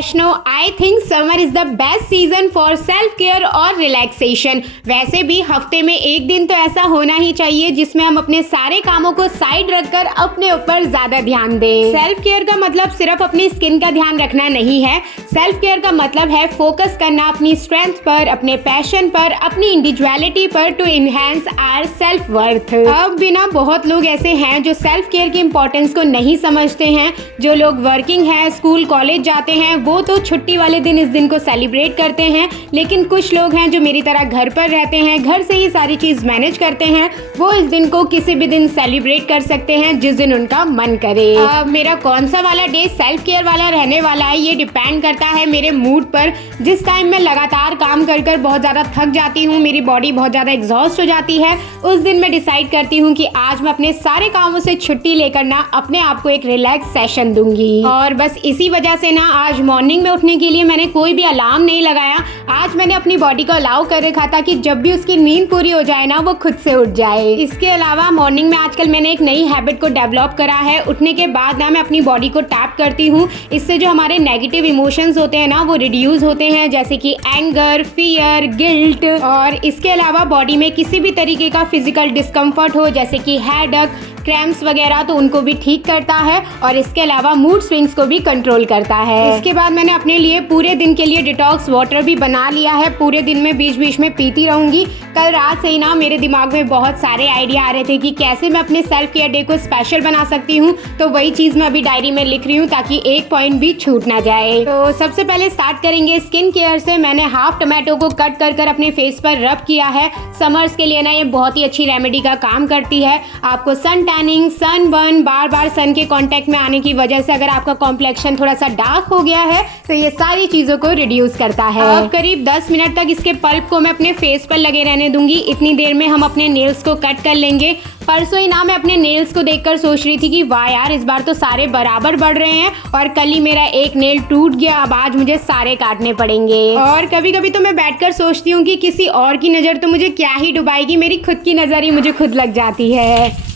Vaishno, I think summer is the best season for self care और relaxation. वैसे भी हफ्ते में एक दिन तो ऐसा होना ही चाहिए जिसमें हम अपने सारे कामों को साइड रखकर अपने ऊपर ज्यादा ध्यान दें। सेल्फ केयर का मतलब सिर्फ अपनी स्किन का ध्यान रखना नहीं है। सेल्फ केयर का मतलब है फोकस करना अपनी स्ट्रेंथ पर, अपने पैशन पर, अपनी इंडिविजुअलिटी पर to enhance our self worth. अब बिना बहुत लोग ऐसे हैं जो सेल्फ केयर की इंपॉर्टेंस को नहीं समझते हैं। जो लोग वर्किंग है, स्कूल कॉलेज जाते हैं, वो तो छुट्टी वाले दिन इस दिन को सेलिब्रेट करते हैं, लेकिन कुछ लोग हैं जो मेरी तरह घर पर रहते हैं, घर से ही सारी चीज मैनेज करते हैं, वो इस दिन को किसी भी दिन सेलिब्रेट कर सकते हैं जिस दिन उनका मन करे। मेरा कौन सा वाला डे सेल्फ केयर वाला रहने वाला है ये डिपेंड करता है मेरे मूड पर। जिस टाइम मैं लगातार काम कर कर बहुत ज़्यादा थक जाती हूँ, मेरी बॉडी बहुत ज़्यादा एग्जॉस्ट हो जाती है, उस दिन मैं डिसाइड करती हूँ कि आज मैं अपने सारे कामों से छुट्टी लेकर ना अपने आप को एक रिलैक्स सेशन दूंगी। और बस इसी वजह से ना आज मॉर्निंग में उठने के लिए मैंने कोई भी अलार्म नहीं लगाया। आज मैंने अपनी बॉडी को अलाउ कर रखा था कि जब भी उसकी नींद पूरी हो जाए ना वो खुद से उठ जाए। इसके अलावा मॉर्निंग में आजकल मैंने एक नई हैबिट को डेवलप करा है। उठने के बाद ना मैं अपनी बॉडी को टैप करती हूँ। इससे जो हमारे नेगेटिव इमोशंस होते हैं ना वो रिड्यूस होते हैं, जैसे कि एंगर, फियर, गिल्ट। और इसके अलावा बॉडी में किसी भी तरीके का फिजिकल डिस्कम्फर्ट हो जैसे कि हेडेक, क्रैम्प्स वगैरह, तो उनको भी ठीक करता है और इसके अलावा मूड स्विंग्स को भी कंट्रोल करता है। इसके बाद मैंने अपने लिए पूरे दिन के लिए डिटॉक्स वाटर भी बना लिया है। पूरे दिन में बीच बीच में पीती रहूंगी। कल रात से ही ना मेरे दिमाग में बहुत सारे आइडिया आ रहे थे कि कैसे मैं अपने सेल्फ केयर डे को स्पेशल बना सकती हूँ, तो वही चीज़ मैं अभी डायरी में लिख रही हूँ ताकि एक पॉइंट भी छूट ना जाए। तो सबसे पहले स्टार्ट करेंगे स्किन केयर से। मैंने हाफ टमाटो को कट कर कर अपने फेस पर रब किया है। समर्स के लिए ना ये बहुत ही अच्छी रेमेडी का काम करती है। आपको सन टैनिंग, सनबर्न, बार बार सन के कांटेक्ट में आने की वजह से अगर आपका कॉम्प्लेक्शन थोड़ा सा डार्क हो गया है तो ये सारी चीज़ों को रिड्यूस करता है। अब करीब 10 मिनट तक इसके पल्प को मैं अपने फेस पर लगे रहने दूंगी। इतनी देर में हम अपने नेल्स को कट कर लेंगे। परसों ही ना मैं अपने नेल्स को देखकर सोच रही थी कि वाह यार, इस बार तो सारे बराबर बढ़ रहे हैं, और कल ही मेरा एक नेल टूट गया, अब आज मुझे सारे काटने पड़ेंगे। और कभी कभी तो मैं बैठकर सोचती हूँ कि किसी और की नज़र तो मुझे क्या ही डुबाएगी, मेरी खुद की नज़र ही मुझे खुद लग जाती है।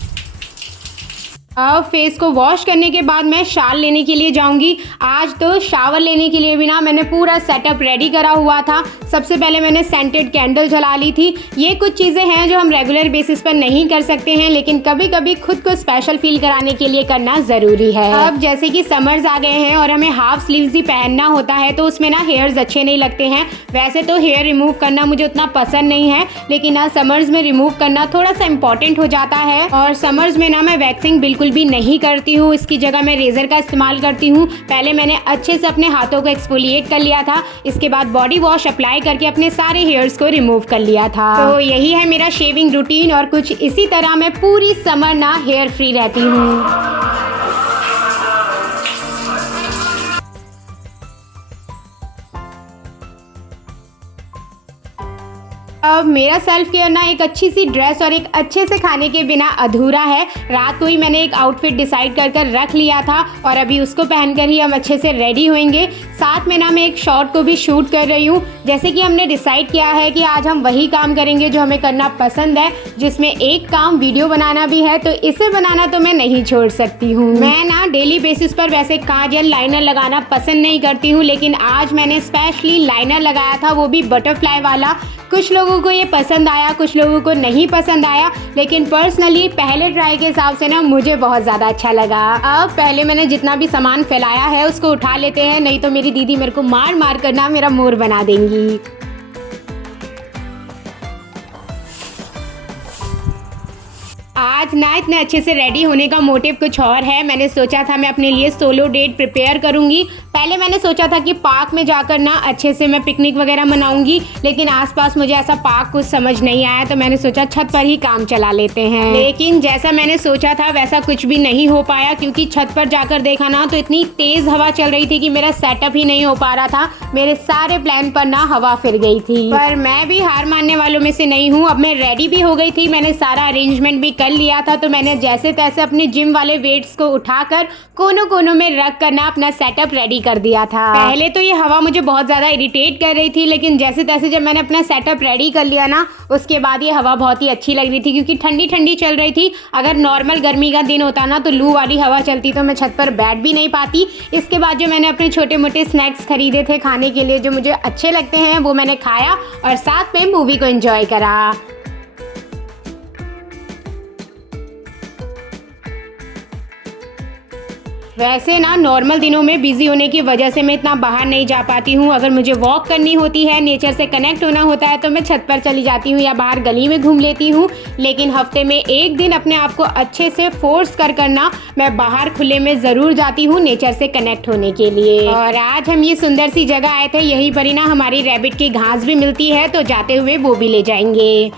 अब फेस को वॉश करने के बाद मैं शावर लेने के लिए जाऊंगी। आज तो शावर लेने के लिए भी ना मैंने पूरा सेटअप रेडी करा हुआ था। सबसे पहले मैंने सेंटेड कैंडल जला ली थी। ये कुछ चीज़ें हैं जो हम रेगुलर बेसिस पर नहीं कर सकते हैं, लेकिन कभी कभी खुद को स्पेशल फील कराने के लिए करना ज़रूरी है। अब जैसे कि समर्स आ गए हैं और हमें हाफ स्लीव्स ही पहनना होता है, तो उसमें ना हेयर्स अच्छे नहीं लगते हैं। वैसे तो हेयर रिमूव करना मुझे उतना पसंद नहीं है, लेकिन ना समर्स में रिमूव करना थोड़ा सा इम्पॉर्टेंट हो जाता है। और समर्स में ना मैं वैक्सिंग बिल्कुल भी नहीं करती हूँ। इसकी जगह मैं रेजर का इस्तेमाल करती हूँ। पहले मैंने अच्छे से अपने हाथों को एक्सफोलिएट कर लिया था। इसके बाद बॉडी वॉश अप्लाई करके अपने सारे हेयर्स को रिमूव कर लिया था। तो यही है मेरा शेविंग रूटीन, और कुछ इसी तरह मैं पूरी समर ना हेयर फ्री रहती हूँ। अब मेरा सेल्फ केयर ना एक अच्छी सी ड्रेस और एक अच्छे से खाने के बिना अधूरा है। रात को ही मैंने एक आउटफिट डिसाइड कर कर रख लिया था और अभी उसको पहनकर ही हम अच्छे से रेडी होंगे। साथ में ना मैं एक शॉर्ट को भी शूट कर रही हूँ। जैसे कि हमने डिसाइड किया है कि आज हम वही काम करेंगे जो हमें करना पसंद है, जिसमें एक काम वीडियो बनाना भी है, तो इसे बनाना तो मैं नहीं छोड़ सकती हूँ। मैं ना डेली बेसिस पर वैसे काजल, लाइनर लगाना पसंद नहीं करती हूँ, लेकिन आज मैंने स्पेशली लाइनर लगाया था, वो भी बटरफ्लाई वाला। कुछ लोगों को ये पसंद आया, कुछ लोगों को नहीं पसंद आया, लेकिन पर्सनली पहले ट्राई के हिसाब से ना मुझे बहुत ज़्यादा अच्छा लगा। अब पहले मैंने जितना भी सामान फैलाया है उसको उठा लेते हैं, नहीं तो मेरी दीदी मेरे को मार मार कर ना मेरा मोर बना देंगी। आज ना इतने अच्छे से रेडी होने का मोटिव कुछ और है। मैंने सोचा था मैं अपने लिए सोलो डेट प्रिपेयर करूंगी। पहले मैंने सोचा था कि पार्क में जाकर ना अच्छे से मैं पिकनिक वगैरह मनाऊंगी, लेकिन आसपास मुझे ऐसा पार्क कुछ समझ नहीं आया, तो मैंने सोचा छत पर ही काम चला लेते हैं। लेकिन जैसा मैंने सोचा था वैसा कुछ भी नहीं हो पाया, क्योंकि छत पर जाकर देखा ना तो इतनी तेज हवा चल रही थी कि मेरा सेटअप ही नहीं हो पा रहा था। मेरे सारे प्लान पर ना हवा फिर गई थी। पर मैं भी हार मानने वालों में से नहीं हूँ। अब मैं रेडी भी हो गई थी, मैंने सारा अरेंजमेंट भी कर लिया था, तो मैंने जैसे तैसे अपने जिम वाले वेट्स को उठाकर कोनों कोनों में रख कर ना अपना सेटअप रेडी कर दिया था। पहले तो ये हवा मुझे बहुत ज़्यादा इरिटेट कर रही थी, लेकिन जैसे तैसे जब मैंने अपना सेटअप रेडी कर लिया ना, उसके बाद ये हवा बहुत ही अच्छी लग रही थी, क्योंकि ठंडी ठंडी चल रही थी। अगर नॉर्मल गर्मी का दिन होता ना तो लू वाली हवा चलती तो मैं छत पर बैठ भी नहीं पाती। इसके बाद जो मैंने अपने छोटे मोटे स्नैक्स खरीदे थे खाने के लिए, जो मुझे अच्छे लगते हैं, वो मैंने खाया और साथ में मूवी को एंजॉय करा। वैसे ना नॉर्मल दिनों में बिजी होने की वजह से मैं इतना बाहर नहीं जा पाती हूँ। अगर मुझे वॉक करनी होती है, नेचर से कनेक्ट होना होता है, तो मैं छत पर चली जाती हूँ या बाहर गली में घूम लेती हूँ। लेकिन हफ्ते में एक दिन अपने आप को अच्छे से फोर्स कर करना मैं बाहर खुले में ज़रूर जाती हूँ नेचर से कनेक्ट होने के लिए। और आज हम ये सुंदर सी जगह आए थे, यहीं पर ही ना हमारी रैबिट की घास भी मिलती है, तो जाते हुए वो भी ले जाएंगे।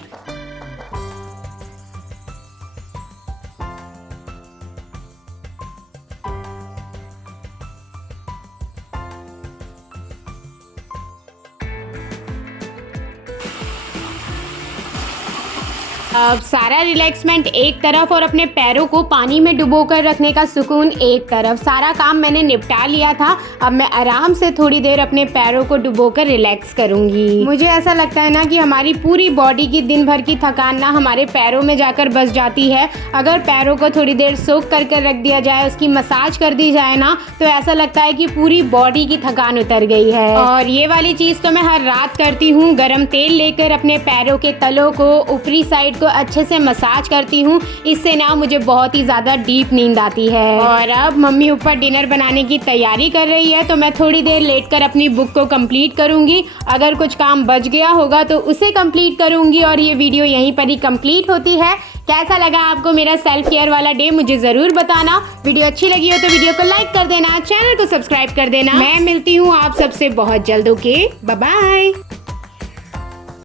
अब सारा रिलैक्समेंट एक तरफ और अपने पैरों को पानी में डुबोकर रखने का सुकून एक तरफ, सारा काम मैंने निपटा लिया था। अब मैं आराम से थोड़ी देर अपने पैरों को डुबोकर रिलैक्स करूंगी। मुझे ऐसा लगता है ना कि हमारी पूरी बॉडी की दिन भर की थकान ना हमारे पैरों में जाकर बस जाती है। अगर पैरों को थोड़ी देर सोख कर रख दिया जाए, उसकी मसाज कर दी जाए ना, तो ऐसा लगता है कि पूरी बॉडी की थकान उतर गई है। और ये वाली चीज़ तो मैं हर रात करती हूँ। गरम तेल लेकर अपने पैरों के तलों को, ऊपरी साइड को अच्छे से मसाज करती हूँ। इससे ना मुझे बहुत ही ज़्यादा डीप नींद आती है। और अब मम्मी ऊपर डिनर बनाने की तैयारी कर रही है, तो मैं थोड़ी देर लेटकर अपनी बुक को कंप्लीट करूँगी। अगर कुछ काम बच गया होगा तो उसे कंप्लीट करूँगी। और ये वीडियो यहीं पर ही कंप्लीट होती है। कैसा लगा आपको मेरा सेल्फ केयर वाला डे, मुझे ज़रूर बताना। वीडियो अच्छी लगी हो तो वीडियो को लाइक कर देना, चैनल को सब्सक्राइब कर देना। मैं मिलती हूँ आप सबसे बहुत जल्द। Okay, bye bye.